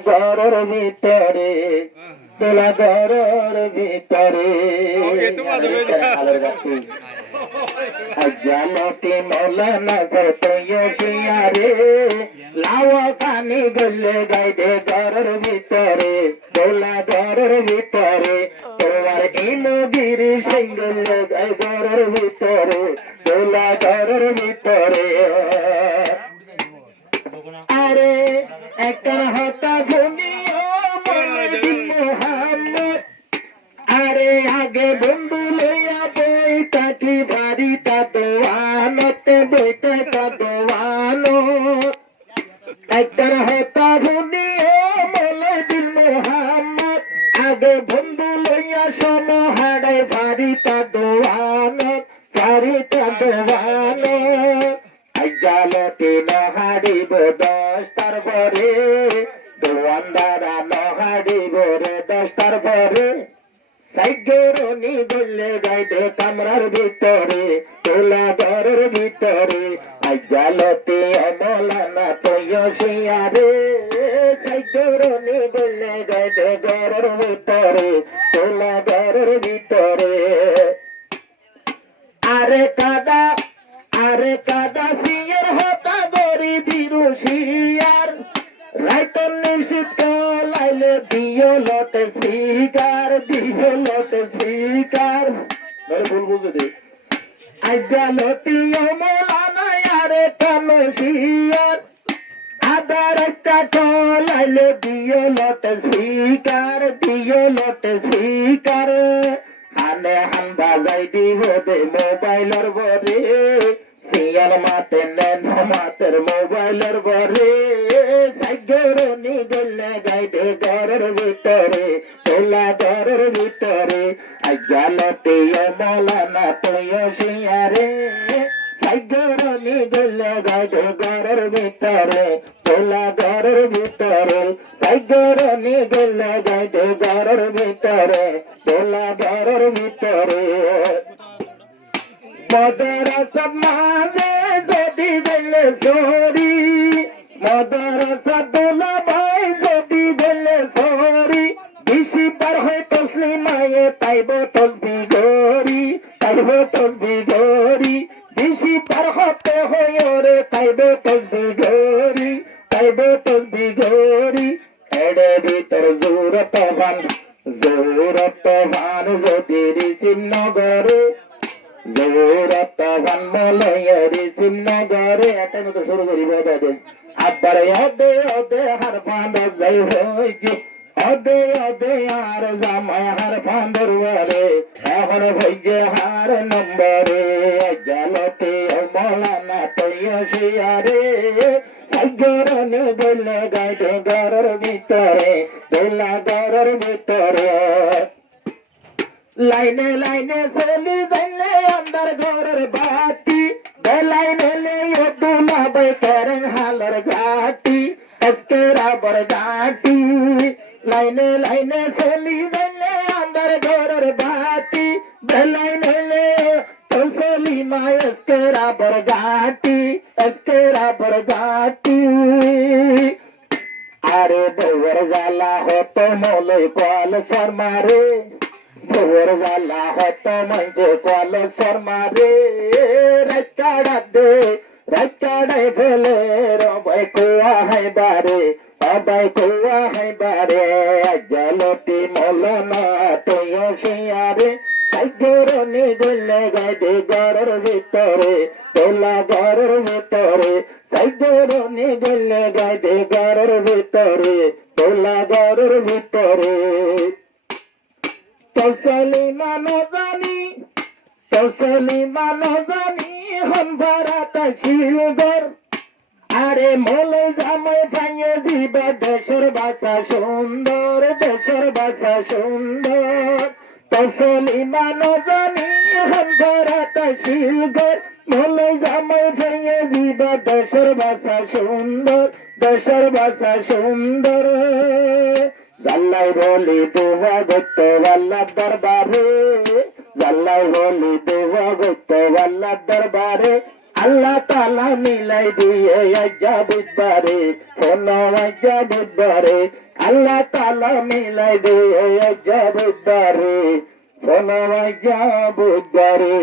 ঘরের ভিতরে তোলা ঘরের ভিতরে জালতি মৌলানা সৈয়ারে লাওয়া খানি গলে গাইবে ঘরের ভিতরে তোলা ঘরের ভিতরে তোমার ইমগিরি সিঙ্গল গাই ঘরের ভিতরে তোলা ঘরের ভিতরে আরে একটা হতা ঘুমিও মোহাম্মদ আরে আগে বন্ধু লইয়া বই তাকি বাড়িটা দোয়ানতে বইতে দোয়ানো একটা হতা ঘুমিও দিল মোহাম্মদ আগে বন্ধু লইয়া সমহাড়ে বাড়িটা দোয়ানত বাড়িটা দোয়ানো জালতি নহাড়িব 10টার পরে দোয়ানদারা নহাড়িব রে 10টার পরে সাইগরনি বললে গাইবে কামরার ভিতরে তোলা ঘরের ভিতরে জালতি অমলানা তৈয়ারে সাইগরনি বললে গাইবে ঘরের ভিতরে তোলা ঘরের ভিতরে আরে কাদা সিয়ের হতা গরি দিরুশিয়ার রাইতন নিশিত লাইলে দিও লটে স্পিকার ভুল বুঝে দে আজ্জা লতি অমলানা আরে কানশিয়ার আদার একটা লাইলে দিও লটে স্পিকার হানে হান বাজাই দিব দে মোবাইলের বরে সিয়াল মাতে নেন মাতের মোবাইলের বরে সাইগরনি গলে গাইবে ঘরের ভিতরে তোলা ঘরের ভিতরে জালতে অমলানা তৈয়ারে সাইগরনি গলে গাইবে ঘরের ভিতরে তোলা ঘরের ভিতরে সাইগরনি গলে গাইবে ঘরের ভিতরে তোলা ঘরের ভিতরে মদরসা মাঝে যদি গেলে সরি মদরসা দোলা ভাই যদি গেলে সরি বেশি পার হয় তসলিমায়ে তাইব তসবি গরি বেশি পার হতে হয় ওরে তাইব তসবি গরি এডে ভিতর জোরত ভান যদি রিসিম নগরে জোরতবান মলয়েরি সিন্নগরে এটা মতো শুরু করি বদাদে আব্বারে অদে হার ফান্দর যাই হইছি অদে আর জামাই হার ফান্দর ওরে এখন হইছে হার নম্বরে জালতে মৌলানা তৈয়ারে সাইগরনি বললে গাইবে ঘরের ভিতরে তোলা ঘরের ভিতরে লাইনে চলি যাইলে আন্দার ঘরের বাতি বেলাইনে দুলা বই করেন হালর ঘাটি এসকেরাবর ঘাটি লাইনে চলি যাইলে আন্দার ঘরের বাতি বেলাইনে চলি মা এসকেরাবর ঘাটি আরে বউর জ্বালা হতো মলে কল শর্মারে বউর জ্বালা হতো মঞ্জে কল শর্মারে রাইকাড়াই ফেলে রবাই কোয়া হাই বারে জালতি মৌলানা তৈয়ারে সাইগরনি গলে গাইবে ঘরের ভিতরে তোলা ঘরের ভিতরে সাইগরনি গলে গাইবে ঘরের ভিতরে তোলা ঘরের ভিতরে তসলিমা নজানি হন ভাড়াটা শিলগর আরে মোলে জামাই ভাঙে দিবা দেশের ভাষা সুন্দর তসলিমা নজানি হন ভাড়াটা শিলগর মোলে জামাই ভাঙে দিবা দেশের ভাষা সুন্দর জাল্লাই বলি দুয়া গত আল্লাহ দরবারে জাল্লাই বলি দুয়া গত আল্লাহ দরবারে আল্লাহ তালা মিলাই দিয়ে আজ্জা বুধবারে কোন আজ্জা বুধবারে আল্লাহ তালা মিলাই দিয়ে আজ্জা বুধবারে কোন আজ্জা বুধবারে